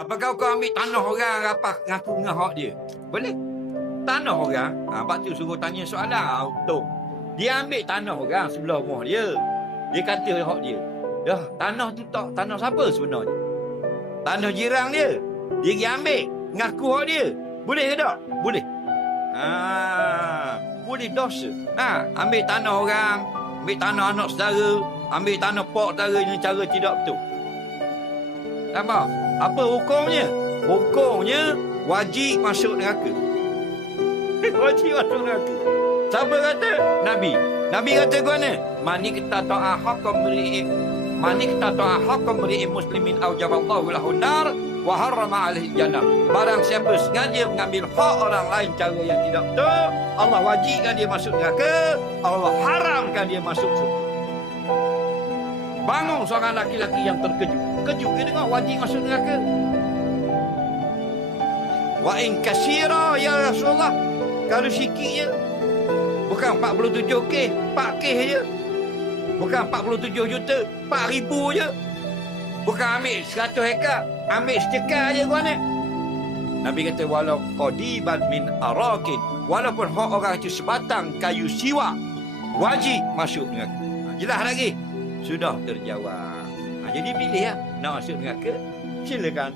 Apakah kau ambil tanah orang apa ngaku dengan hak dia? Boleh. Tanah orang, sebab tu suruh tanya soalan. Betul. Dia ambil tanah orang sebelah rumah dia. Dia kata hak dia. Dah, tanah tu tak tanah siapa sebenarnya? Tanah jiran dia. Dia pergi ambil. Ngaku hak dia. Boleh ke tak? Boleh. Boleh dosa. Ambil tanah orang. Ambil tanah anak saudara. Ambil tanah pak saudara dengan cara tidak betul. Apa? Apa hukumnya? Hukumnya wajib masuk neraka. Wajib masuk neraka. Siapa kata? Nabi. Nabi kata ke mana? Mani kita ta'a haqqam mri'in. Mani kita ta'a haqqam mri'in muslimin aujaballahu lahu nar wa harrama 'alaihi jannah. Barang siapa sengaja mengambil hak orang lain cara yang tidak betul, Allah wajibkan dia masuk neraka, Allah haramkan dia masuk surga. Bangun seorang laki-laki yang terkejut. Kejut dia dengar wajib masuk neraka. Wa in kasyira ya Rasulullah. Kalau sikit je. Bukan 47K, 4K je. Bukan 47 juta, 4,000 je. Bukan ambil 100 hektar, ambil secekal je kau ni. Nabi kata walau qadiban min arakin, walaupun hak orang itu sebatang kayu siwak, wajib masuk neraka. Jelas lagi? Sudah terjawab. Jadi pilih ya, nak masuk neraka, silakan.